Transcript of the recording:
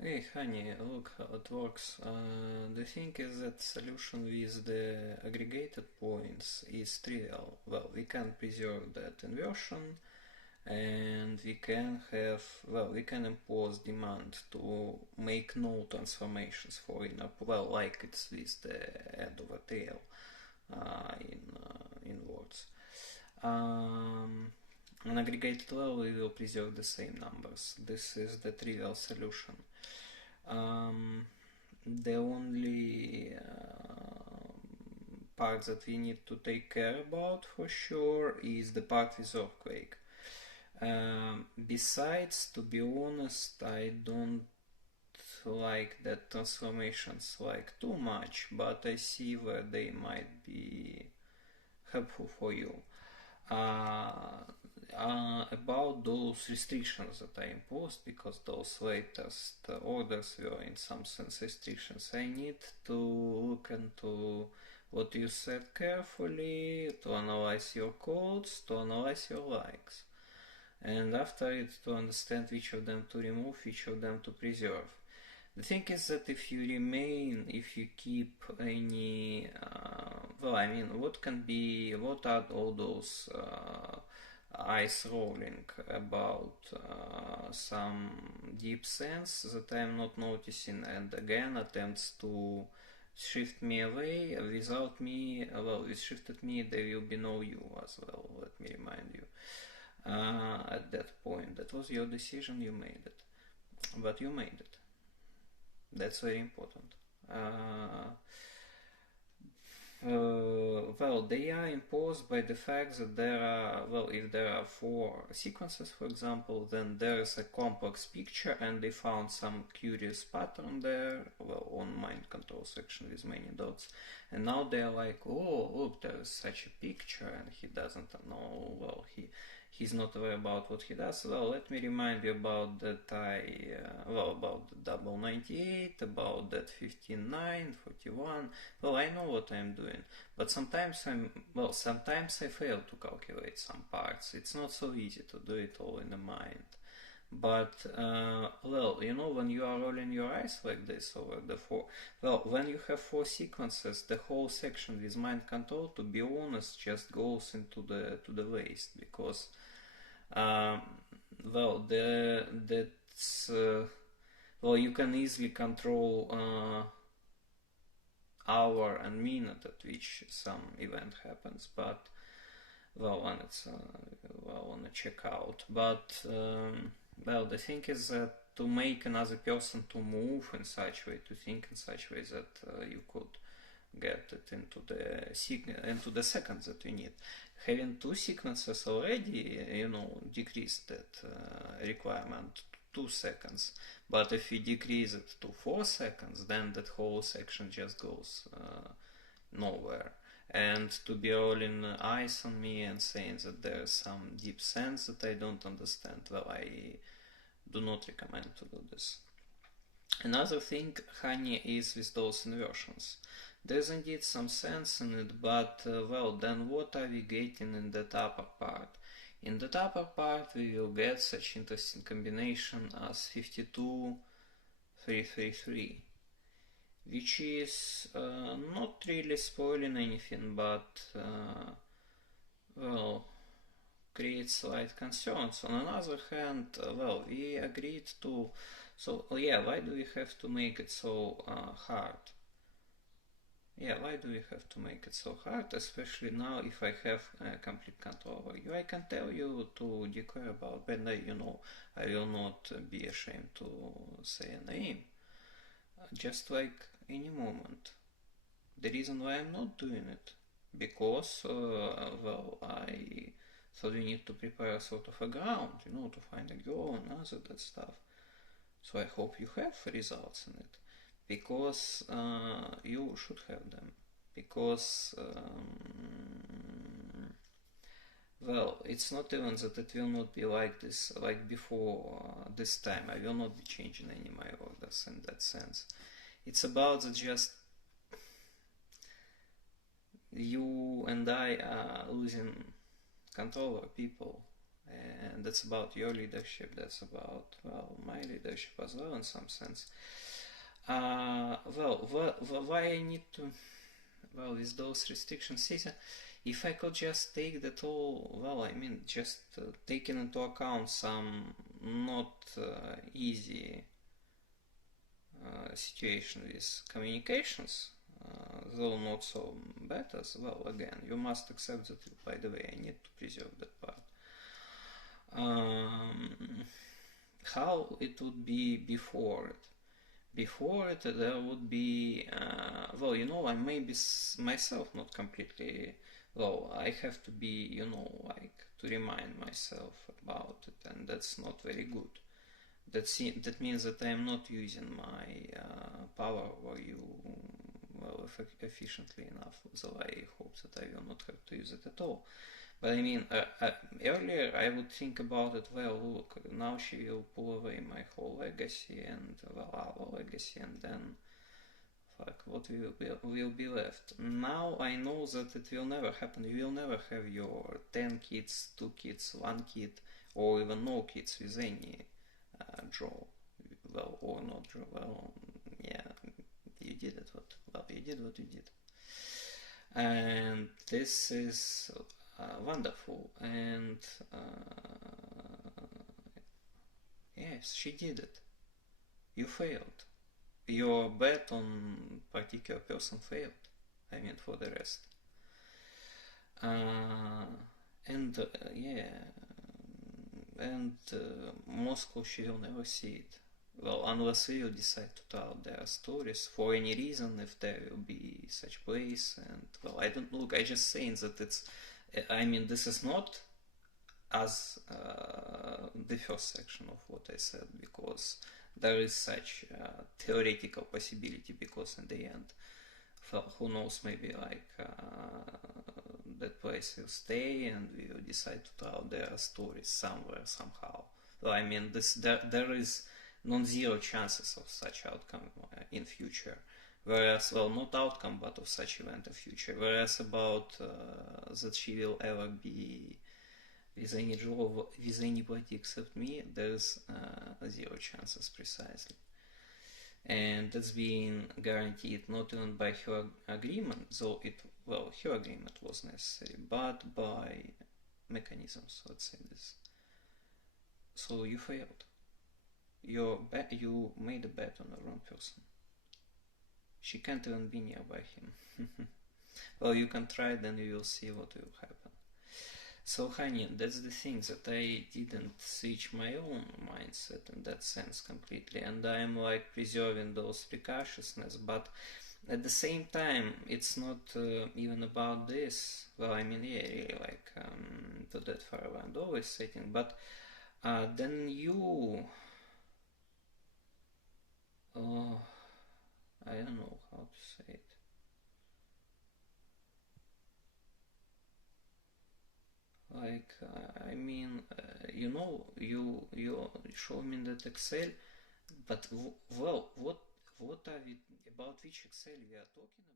Hey honey, look how it works. The thing is that solution with the aggregated points is trivial. Well, we can preserve that inversion and we can have, well, we can impose demand to make no transformations for inner, well, like it's with the end of a tail in words. Um, on aggregated level, we will preserve the same numbers. This is the trivial solution. Um, the only part that we need to take care about for sure is the part with earthquake. Besides, to be honest, I don't like that transformations like too much, but I see where they might be helpful for you. About those restrictions that I imposed, because those latest orders were in some sense restrictions, I need to look into what you said carefully, to analyze your codes, to analyze your likes, and after it to understand which of them to remove, which of them to preserve. The thing is that if you remain, if you keep any, well, I mean, what are all those eyes rolling about some deep sense that I am not noticing, and again attempts to shift me away without me, well, with shifted me, there will be no you as well, let me remind you. At that point, that was your decision, you made it. But you made it. That's very important. Uh, well, they are imposed by the fact that there are, well, if there are four sequences, for example, then there is a complex picture and they found some curious pattern there, well, on mind control section with many dots. And now they're like, oh, look, there is such a picture and he doesn't know, well, he's not aware about what he does. Well, let me remind you about that well, about the double 98, about that 15.9, 41. Well, I know what I'm doing, but sometimes sometimes I fail to calculate some parts. It's not so easy to do it all in the mind. But well, you know, when you are rolling your eyes like this over the four, well, when you have four sequences, the whole section with mind control, to be honest, just goes into the waste because um, well, that's well, you can easily control hour and minute at which some event happens, but well, when it's well on a checkout. But well, the thing is that to make another person to move in such way, to think in such way that you could get it into the seconds that you need. Having two sequences already, you know, decrease that requirement to 2 seconds. But if you decrease it to 4 seconds, then that whole section just goes nowhere. And to be rolling eyes on me and saying that there's some deep sense that I don't understand, well, I do not recommend to do this. Another thing, honey, is with those inversions. There's indeed some sense in it, but well, then what are we getting in that upper part? In that upper part, we will get such interesting combination as 52-333, which is not really spoiling anything, but well, creates slight concerns. On another hand, well, we agreed to. So yeah, why do we have to make it so hard? Yeah, why do we have to make it so hard? Especially now, if I have complete control over you, I can tell you to declare about, but you know, I will not be ashamed to say a name. Just like any moment. The reason why I'm not doing it, because well, I thought we need to prepare a sort of a ground, you know, to find a girl and other that stuff. So I hope you have results in it, because you should have them, because well, it's not even that it will not be like this, like before this time. I will not be changing any my orders in that sense. It's about that just you and I are losing control over people, and that's about your leadership, that's about, well, my leadership as well in some sense. Why I need to, well, with those restrictions, if I could just take that all, well, I mean, just taking into account some not easy situation with communications, though not so bad as well, again, you must accept that, by the way, I need to preserve that part. How it would be before it? Before it, there would be, well, you know, I may be myself not completely, well, I have to be, you know, like, to remind myself about it, and that's not very good. That means that I am not using my power over you, well, efficiently enough, so I hope that I will not have to use it at all. But I mean, earlier I would think about it, well, look, now she will pull away my whole legacy and, well, our legacy, and then, fuck, what will be left? Now I know that it will never happen. You will never have your 10 kids, 2 kids, 1 kid, or even no kids with any draw. Well, or not draw. Well, yeah, you did it. You did what you did. And this is wonderful, and yes, she did it. You failed. Your bet on particular person failed. I mean, for the rest. Moscow, she will never see it. Well, unless we will decide to tell their stories for any reason, if there will be such place, and, well, I don't look, I just saying that it's, I mean, this is not as the first section of what I said, because there is such theoretical possibility, because in the end, well, who knows, maybe like that place will stay and we will decide to tell their stories somewhere, somehow. Well, I mean, there is non-zero chances of such outcome in future. Whereas, well, not outcome, but of such event in future. Whereas about that she will ever be with any job, with anybody except me, there's 0 chances precisely. And that's being guaranteed not even by her agreement, though her agreement was necessary, but by mechanisms, let's say this. So you failed. You made a bet on the wrong person. She can't even be nearby him. Well, you can try, then you will see what will happen. So, honey, that's the thing, that I didn't switch my own mindset in that sense completely, and I'm like preserving those precautionedness, but at the same time, it's not even about this. Well, I mean, yeah, really, like, to that far away and always setting, but then you, I don't know how to say it. Like, I mean, you know, you show me that Excel, but well, what are we, about which Excel we are talking